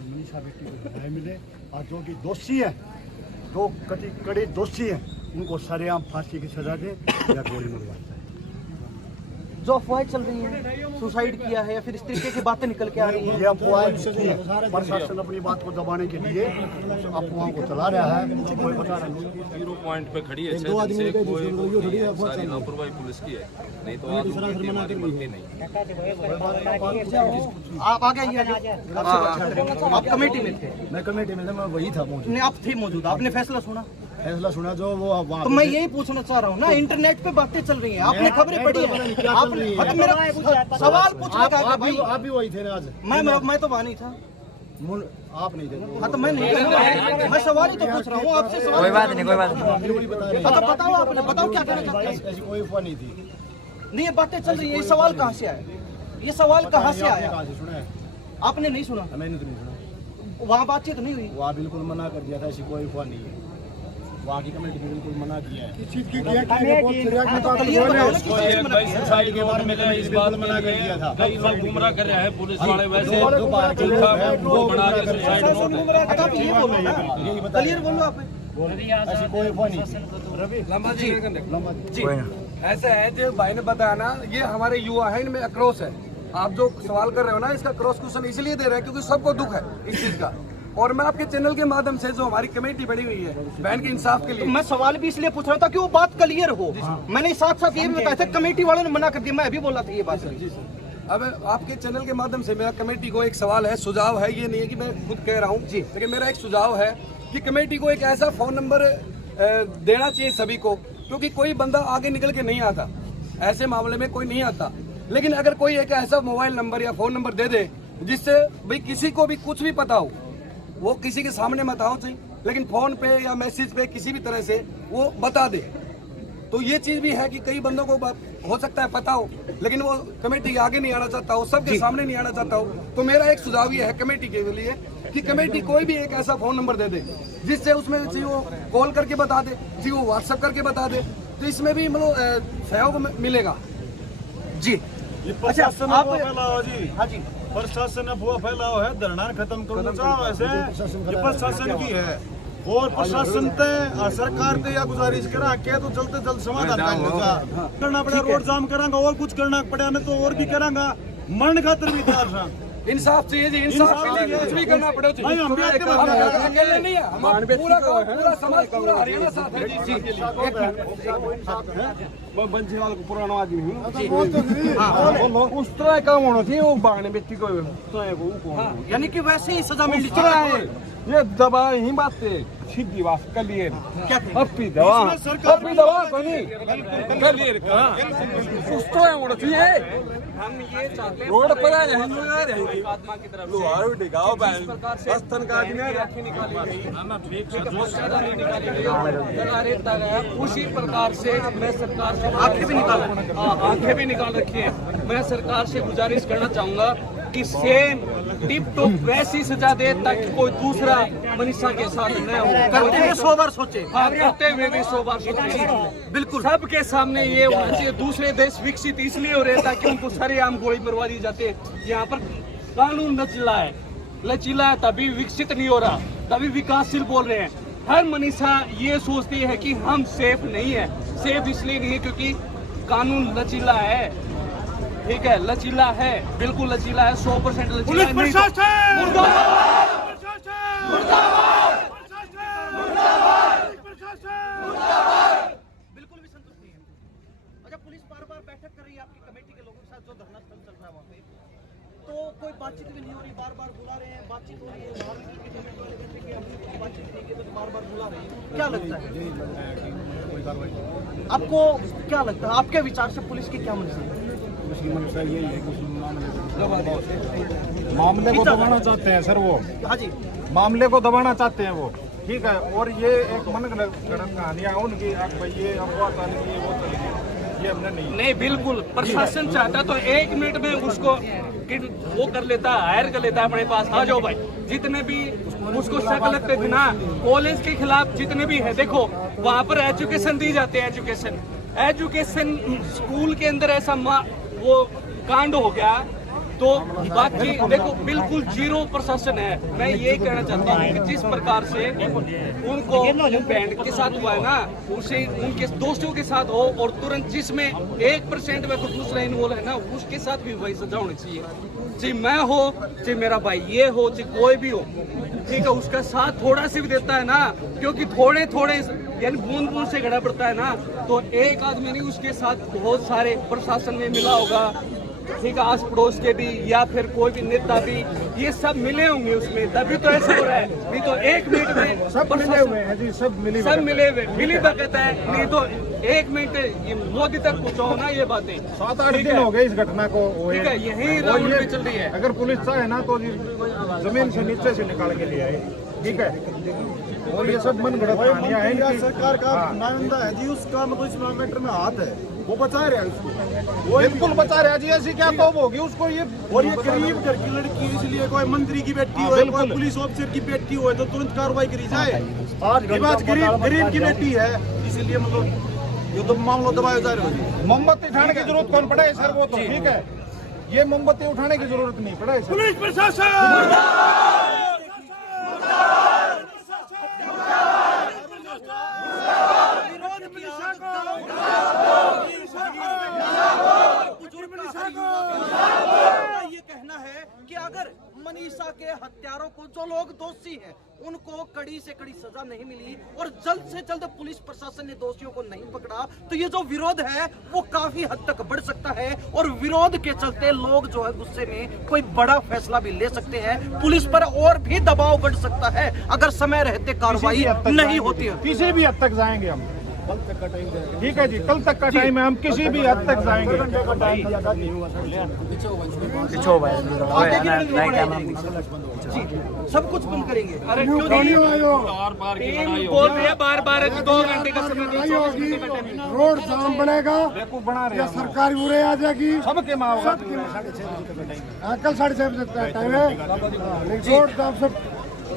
मनीषा बेटी को न्याय मिले, और जो कि दोषी हैं, जो कड़े दोषी हैं, उनको सरेआम फांसी की सजा दे या गोली मरवाई जाए। जो अफवाहें चल रही हैं, सुसाइड किया है या फिर इस तरीके की बातें निकल के आ रही हैं, ये अफवाह प्रशासन अपनी बात को दबाने के लिए अफवाहों को चला रहा है। कोई बता रहा है 0 पॉइंट पे खड़ी है, 6 दिन से कोई सारी लापरवाही पुलिस की है, नहीं तो आज हमारी बनती नहीं। आप आ गए, आप कमेटी में थे? मैं कमेटी में था, मैं वही था मौजूद। नहीं, आप थे मौजूद, आपने फैसला सुना? फैसला सुना जो वो तो मैं यही पूछना चाह रहा हूँ ना, इंटरनेट पे बातें चल रही हैं, आपने खबरें पढ़ी है, आपने मेरा सवाल पूछना था भाई। आप भी वही थे ना आज? मैं तो वहाँ नहीं था। आप नहीं थे? हाँ तो मैं नहीं था, मैं सवाल ही तो पूछ रहा हूँ आपसे। सवाल कोई बात नहीं, कोई बात नहीं। हाँ तो बताओ, आपने बताओ क्या कहना चाहते हैं? ऐसी कोई अफवाह नहीं थी। नहीं, ये बातें चल रही है, ये सवाल कहाँ से आया? ये सवाल कहाँ से आया? आपने नहीं सुना? मैंने तो नहीं सुना। वहाँ बातचीत नहीं हुई? वहाँ बिल्कुल मना कर दिया था, ऐसी कोई अफवाह नहीं है। वहाँ की कमेटी ने बिल्कुल मना किया है। सुसाइड के बारे में इस बात मना कर दिया था, कई लोग गुमराह कर रहे हैं पुलिस वाले, वैसे वो बना के सुसाइड क्लियर बोलो आप। ऐसी कोई अफवाह नहीं। लंबा जी ऐसा है जो भाई ने बताया ना, ये हमारे युवा है, इनमें आक्रोश है। आप जो सवाल कर रहे हो ना, इसका क्रॉस क्वेश्चन इसलिए दे रहे हैं क्योंकि सबको दुख है इस चीज का। और मैं आपके चैनल के माध्यम से, जो हमारी कमेटी बनी हुई है बहन के इंसाफ के लिए, तो मैं सवाल भी इसलिए पूछ रहा था कि वो बात क्लियर हो। मैंने साथ साथ ये भी बताया था, कमेटी वालों ने मना कर दिया, मैं अभी बोला था ये बात। अब आपके चैनल के माध्यम से मेरा कमेटी को एक सवाल है, सुझाव है, ये नहीं है कि मैं खुद कह रहा हूँ, लेकिन मेरा एक सुझाव है कि कमेटी को एक ऐसा फोन नंबर देना चाहिए सभी को, क्योंकि कोई बंदा आगे निकल के नहीं आता, ऐसे मामले में कोई नहीं आता। लेकिन अगर कोई एक ऐसा मोबाइल नंबर या फोन नंबर दे दे जिससे भाई किसी को भी कुछ भी पता हो, वो किसी के सामने मत आओ चाहिए, लेकिन फोन पे या मैसेज पे किसी भी तरह से वो बता दे, तो ये चीज भी है कि कई बंदों को हो सकता है पता हो, लेकिन वो कमेटी आगे नहीं आना चाहता हो, सबके सामने नहीं आना चाहता हो। तो मेरा एक सुझाव ये है कमेटी के लिए कि कमेटी कोई भी एक ऐसा फोन नंबर दे दे जिससे उसमें जी वो कॉल करके बता दे, जी वो व्हाट्सएप करके बता दे, तो इसमें भी मतलब सहयोग मिलेगा जी। अच्छा, आप जी, हाँ जी, प्रशासन अफवाह फैलाओ है, धरना खत्म करना चाहो ऐसे, ये प्रशासन की है और प्रशासन ते सरकार ते या गुजारिश करा के तो जल्द से जल्द समाधान करना पड़े। रोड जाम करांगा और कुछ करना पड़े न तो और भी करांगा, मरण खातर भी तैयार था। इंसाफ चाहिए जी, इंसाफ के लिए कुछ भी करना पड़े। हम अकेले नहीं है, हम पूरा समाज, पूरा हरियाणा साथ है जी। बंसीलाल को पुराना आदमी हूँ, उस तरह काम होना चाहिए वो बागने व्यक्ति को, यानी कि वैसे ही सजा मिलनी चाहिए। ये दवा ही बात है, सीधी बात क्लियर, अपनी दवा क्लियर उस तरह होना चाहिए। हम ये चाहते हैं रोड पर आत्मा की तरफ लोहार डिगाओ स्थन का उसी प्रकार से मैं सरकार से आंखें भी निकाल रखी है। मैं सरकार से गुजारिश करना चाहूंगा कि सेम टिप टॉप वैसी सजा दे ताकि कोई दूसरा मनीषा के साथ न हो। करते हुए 100 बार सोचे, हाँ, करते हुए भी 100 बार सोचे। बिल्कुल सबके सामने ये होना चाहिए। दूसरे देश विकसित इसलिए हो रहे हैं ताकि उनको सरेआम गोली मरवा दी जाती है। यहाँ पर कानून लचीला है, तभी विकसित नहीं हो रहा, तभी विकासशील बोल रहे हैं। हर मनीषा ये सोचती है कि हम सेफ नहीं है। सेफ इसलिए नहीं है क्योंकि कानून लचीला है, ठीक है, लचीला है, बिल्कुल लचीला है, 100% लचीला पुलिस है। प्रशासन मुर्दाबाद! बिल्कुल भी संतुष्ट नहीं है। अच्छा, पुलिस बार-बार बैठक कर रही है आपकी कमेटी के लोगों के साथ, जो धरना स्थल चल रहा है वहाँ पे, तो कोई बातचीत भी नहीं हो रही, बार-बार बुला रहे हैं, बातचीत हो रही है, बाहर निकल के कमेटी वाले कहते हैं कि हमने कोई बातचीत नहीं की, तो बार-बार बुला रहे हैं। क्या लगता है आपको, क्या लगता है आपके विचार से पुलिस की क्या मंशा है? उसकी मंशा यही है कि मामले को दबाना चाहते हैं सर, वो हाँ जी, मामले को दबाना चाहते हैं वो, ठीक है। और ये एक मनगढ़ंत कहानियां उनकी, भाई ये अफवाह चल गई, वो चल गई, ये हमने नहीं। बिल्कुल, प्रशासन चाहता तो 1 मिनट में उसको वो कर लेता, हायर कर लेता अपने पास। आ जाओ भाई, जितने भी उसको शक लगते थे ना कॉलेज के खिलाफ जितने भी है, देखो वहाँ पर एजुकेशन दी जाती है, एजुकेशन स्कूल के अंदर ऐसा वो कांड हो गया, तो बाकी देखो बिल्कुल जीरो प्रशासन है। मैं यही कहना चाहता हूँ कि जिस प्रकार से उनको बैंड के साथ हुआ है ना, उसे उनके दोस्तों के साथ हो, और तुरंत जिसमें 1% में कुछ दूसरा इन्वॉल्व है ना, उसके साथ भी वही सजा होनी चाहिए। चाहे मैं हो, चाहे मेरा भाई ये हो, चाहे कोई भी हो, ठीक है, उसका साथ थोड़ा सा भी देता है ना, क्योंकि थोड़े थोड़े यानी बूंद बूंद से घड़ा पड़ता है ना, तो एक आदमी नहीं, उसके साथ बहुत सारे प्रशासन में मिला होगा, ठीक है, आस पड़ोस के भी या फिर कोई भी नेता भी, ये सब मिले होंगे उसमें, तभी तो ऐसा हो रहा है। नहीं तो 1 मिनट में सब मिले हुए हैं जी, सब मिली भगत है। नहीं तो 1 मिनट ये मोदी तक पहुँचाओ ना ये बातें। 7-8 दिन हो गए इस घटना को, ठीक है, यही राउंड में चल रही है। अगर पुलिस चाहे ना तो जमीन से नीचे से निकाल के ले आए, ठीक है। और ये सब मनगढ़ंत कहानियां हैं। सरकार का नुमाइंदा है जी, उसका मतलब इस मैटर में हाथ है, वो बचा रहे हैं उसको, वो बिल्कुल बचा रहा है जी। ऐसी क्या तो होगी उसको, ये और ये गरीब घर की लड़की, इसलिए कोई मंत्री की बेटी हो, कोई पुलिस ऑफिसर की बेटी हो तो तुरंत कार्रवाई करी जाए। ये बात गरीब की बेटी है, इसलिए मतलब ये तो मामला दबाया जा रहा है। मोमबत्ती उठाने की जरूरत कौन पड़ा है सर, वो तो ठीक है, ये मोमबत्ती उठाने की जरूरत नहीं पड़ा है सर। पुलिस प्रशासन ये कहना है कि अगर मनीषा के हत्यारों को, जो लोग दोषी हैं, उनको कड़ी से कड़ी सजा नहीं मिली और जल्द से जल्द पुलिस प्रशासन ने दोषियों को नहीं पकड़ा, तो ये जो विरोध है वो काफी हद तक बढ़ सकता है, और विरोध के चलते लोग जो है गुस्से में कोई बड़ा फैसला भी ले सकते हैं। पुलिस पर और भी दबाव बढ़ सकता है अगर समय रहते कार्रवाई नहीं होती है। किसी भी हद तक जाएंगे हम, ठीक है जी, कल तक का टाइम है, हम किसी भी हद तक जाएंगे। जी, सब कुछ बंद करेंगे। अरे क्यों नहीं बोल रहे हैं बार-बार 2 घंटे का समय होगी, रोड जाम बनेगा बना रहे या सरकारी उड़े आ जाएगी, सबके माँ होगा। कल 6:30 बजे तक टाइम है, रोड जाम सब।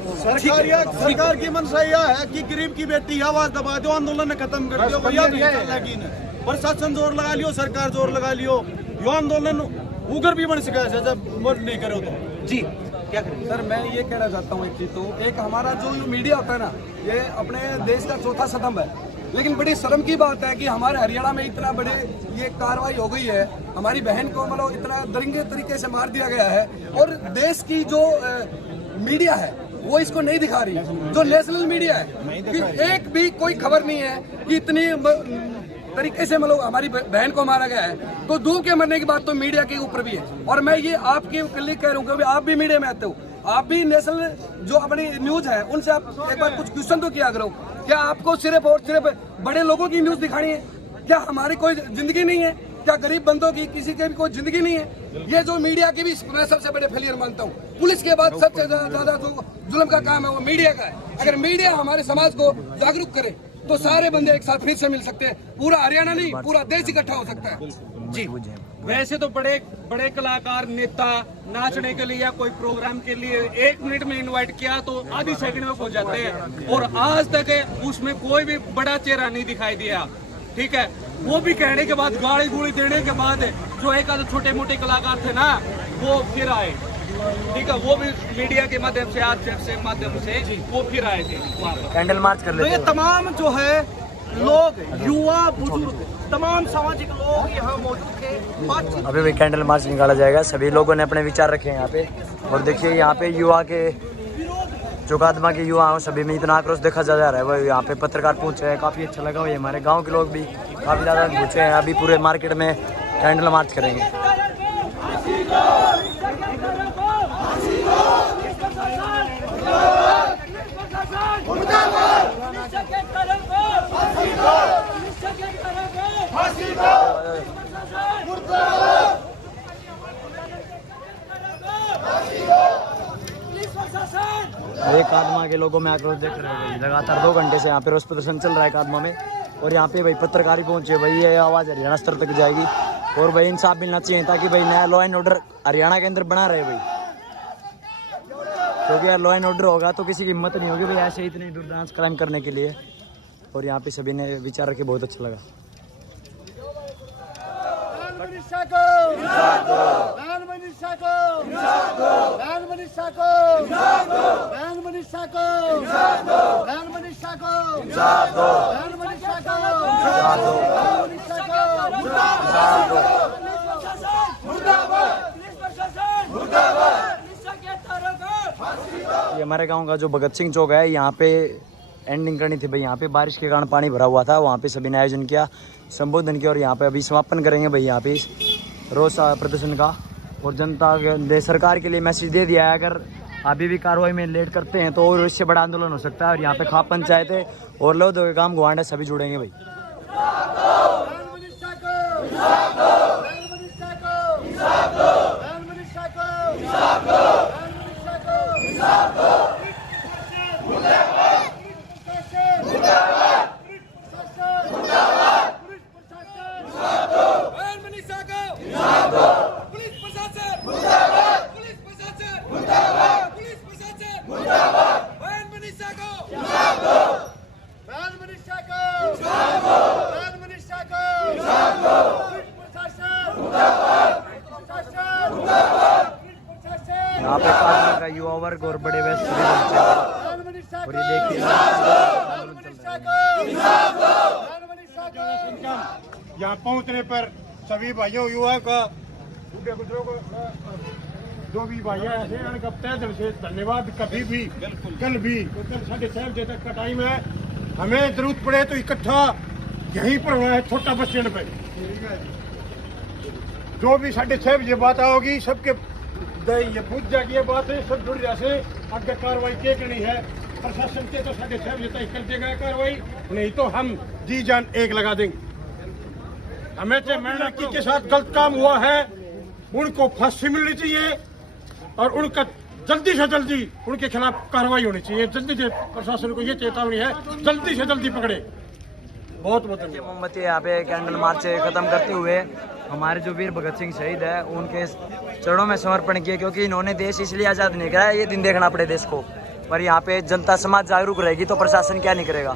सरकार की मंशा यह है कि गरीब की बेटी आवाज दबा दो, आंदोलन खत्म कर दो, प्रशासन जोर लगा लियो, सरकार जोर लगा लियो, यो आंदोलन उग्र भी बन सका है जब वोट नहीं करो तो। जी, क्या करें सर, मैं ये कहना चाहता हूँ एक चीज, तो एक हमारा जो मीडिया होता है ना, ये अपने देश का चौथा स्तंभ है, लेकिन बड़ी शर्म की बात है कि हमारे हरियाणा में इतना बड़े ये कार्रवाई हो गई है, हमारी बहन को मतलब इतना दरिंगे तरीके से मार दिया गया है, और देश की जो मीडिया है वो इसको नहीं दिखा रही, जो नेशनल मीडिया है, कि एक भी कोई खबर नहीं है कि इतनी तरीके से मतलब हमारी बहन को मारा गया है। तो दूर के मरने की बात तो मीडिया के ऊपर भी है, और मैं ये आपके लिए कह रहा हूँ कि आप भी मीडिया में आते हो, आप भी नेशनल जो अपनी न्यूज है उनसे आप एक बार कुछ क्वेश्चन तो किया करो। क्या आपको सिर्फ और सिर्फ बड़े लोगों की न्यूज दिखानी है? क्या हमारी कोई जिंदगी नहीं है? क्या गरीब बंदों की किसी की भी कोई जिंदगी नहीं है? ये जो मीडिया की भी मैं सबसे बड़े फेलियर मानता हूँ। पुलिस के बाद सबसे ज्यादा जो जुल्म का काम है वो मीडिया का है। अगर मीडिया हमारे समाज को जागरूक करे तो सारे बंदे एक साथ फिर से मिल सकते हैं, पूरा हरियाणा नहीं पूरा देश इकट्ठा हो सकता है। जी, वैसे तो बड़े बड़े कलाकार, नेता नाचने के लिए या कोई प्रोग्राम के लिए 1 मिनट में इनवाइट किया तो आधी सेकंड में पहुंच जाते हैं, और आज तक उसमें कोई भी बड़ा चेहरा नहीं दिखाई दिया। ठीक है, वो भी कहने के बाद, गाली गुड़ी देने के बाद जो एक आधे छोटे मोटे कलाकार थे ना, वो फिर आए। ठीक है, वो भी मीडिया के माध्यम से, आज से माध्यम से वो फिर आए थे वहाँ पर। कैंडल मार्च कर तो लेते ये हैं। तमाम जो है लोग, युवा, बुजुर्ग, तमाम सामाजिक लोग यहाँ मौजूद थे। बातचीत अभी भी कैंडल मार्च निकाला जाएगा, सभी लोगों ने अपने विचार रखे हैं यहाँ पे। और देखिए यहाँ पे युवा के, जो कादमा के युवा हैं सभी में इतना आक्रोश देखा जा रहा है। वो यहाँ पे पत्रकार पहुँचे हैं, काफ़ी अच्छा लगा। हुआ हमारे गाँव के लोग भी काफ़ी ज़्यादा पहुँचे हैं। अभी पूरे मार्केट में कैंडल मार्च करेंगे। ये कादमा के लोगों में आक्रोश देख रहे हैं। लगातार 2 घंटे से यहाँ पे रोष प्रदर्शन चल रहा है कादमा में। और यहाँ पे भाई पत्रकारी पहुंचे भाई, ये आवाज़ हरियाणा स्तर तक जाएगी। और भाई इंसाफ मिलना चाहिए ताकि भाई नया लॉ एंड ऑर्डर हरियाणा के अंदर बना रहे भाई, क्योंकि यार लॉ एंड ऑर्डर होगा तो किसी की हिम्मत नहीं होगी भाई ऐसे इतनी दुर्दांत क्राइम करने के लिए। और यहाँ पे सभी ने विचार रखे, बहुत अच्छा लगा। ये हमारे गांव का जो भगत सिंह चौक है, यहाँ पे एंडिंग करनी थी भाई। यहाँ पे बारिश के कारण पानी भरा हुआ था, वहाँ पे सभी ने आयोजन किया, संबोधन किया। और यहाँ पे अभी समापन करेंगे भाई यहाँ पे रोज प्रदर्शन का। और जनता ने सरकार के लिए मैसेज दे दिया है, अगर अभी भी कार्रवाई में लेट करते हैं तो और इससे बड़ा आंदोलन हो सकता है। और यहाँ पे खाप पंचायत है और लोग के काम गुआंड है, सभी जुड़ेंगे भाई। यहाँ पे कादमा का युवा वर्ग और बड़े व्यस्त सभी पहुंचे। और ये देखिए यहाँ पहुँचने पर सभी भाइयों युवा का, बूढ़े बुजुर्गों को, जो भी भाइयों ऐसे उनका तहे दिल से धन्यवाद। कभी भी कल भी 6:30 बजे तक का टाइम है, हमें जरूरत पड़े तो इकट्ठा यहीं पर हुआ है, छोटा बस स्टैंड पे। जो भी 6:30 बजे बात आओगी सबके ये बुझ जाएगी, ये बात है सब जुड़ जाए। आगे कार्रवाई क्या करनी है प्रशासन के, तो 6:30 बजे तक कर देगा कार्रवाई, नहीं तो हम जी जान एक लगा देंगे। हमें से मरना के साथ गलत काम हुआ है, उनको फांसी मिलनी चाहिए और उनका जल्दी से जल्दी उनके खिलाफ कार्रवाई होनी चाहिए। जल्दी से प्रशासन को ये चेतावनी है, जल्दी से जल्दी पकड़े। बहुत बहुत मोमबत्ती यहाँ पे कैंडल मार्च खत्म करते हुए हमारे जो वीर भगत सिंह शहीद है उनके चरणों में समर्पण किया, क्योंकि इन्होंने देश इसलिए आज़ाद नहीं कराया, ये दिन देखना पड़े देश को। पर यहाँ पे जनता समाज जागरूक रहेगी तो प्रशासन क्या नहीं करेगा।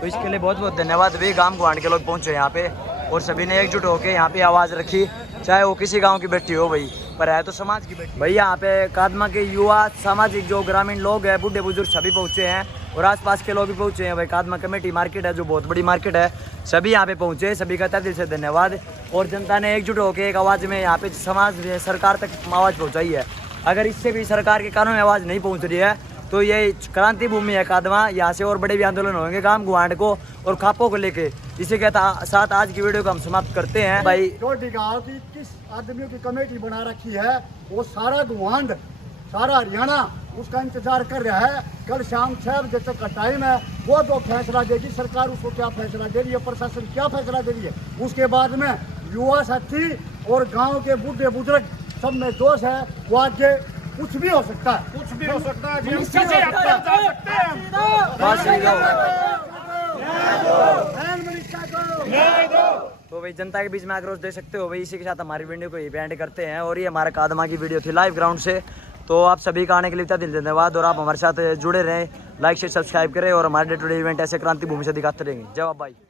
तो इसके लिए बहुत बहुत धन्यवाद। वे गांव गुआंड के लोग पहुंचे यहाँ पे और सभी ने एकजुट होकर यहाँ पे आवाज़ रखी, चाहे वो किसी गाँव की बेटी हो भाई, पर है तो समाज की बेटी भाई। यहाँ पे कादमा के युवा, सामाजिक जो ग्रामीण लोग हैं, बूढ़े बुजुर्ग सभी पहुँचे हैं और आसपास के लोग भी पहुँचे हैं भाई। कादमा कमेटी मार्केट है जो बहुत बड़ी मार्केट है, सभी यहाँ पे पहुँचे, सभी का तहे दिल से धन्यवाद। और जनता ने एकजुट होकर एक आवाज़ में यहाँ पे समाज सरकार तक आवाज़ पहुँचाई है। अगर इससे भी सरकार के कानों में आवाज़ नहीं पहुँच रही है तो ये क्रांति भूमि है कादमा, यहाँ से और बड़े भी आंदोलन होंगे गांव गुआंड को और खापों को लेके। इसी के साथ आज की वीडियो को हम समाप्त करते हैं भाई। जो गाँव की किस आदमियों की कमेटी बना रखी है वो सारा गुआंड, सारा हरियाणा उसका इंतजार कर रहा है। कल शाम 6 बजे तक का टाइम है, वो जो फैसला देगी सरकार, उसको क्या फैसला दे रही है, प्रशासन क्या फैसला दे रही है, उसके बाद में युवा साथी और गांव के बूढ़े बुजुर्ग सब में जोश है। वो आगे कुछ भी हो सकता है, कुछ भी हो सकता है। तो भाई जनता के बीच में आक्रोश दे सकते हो भाई। इसी के साथ हमारी वीडियो को यही एंड करते हैं। और ये हमारा कादमा की वीडियो थी लाइव ग्राउंड से। तो आप सभी का आने के लिए दिल धन्यवाद। और आप हमारे साथ जुड़े रहें, लाइक शेयर सब्सक्राइब करें और हमारे डे टू डे इवेंट ऐसे क्रांति भूमि से दिखाते रहेंगे। जय बाबा भाई।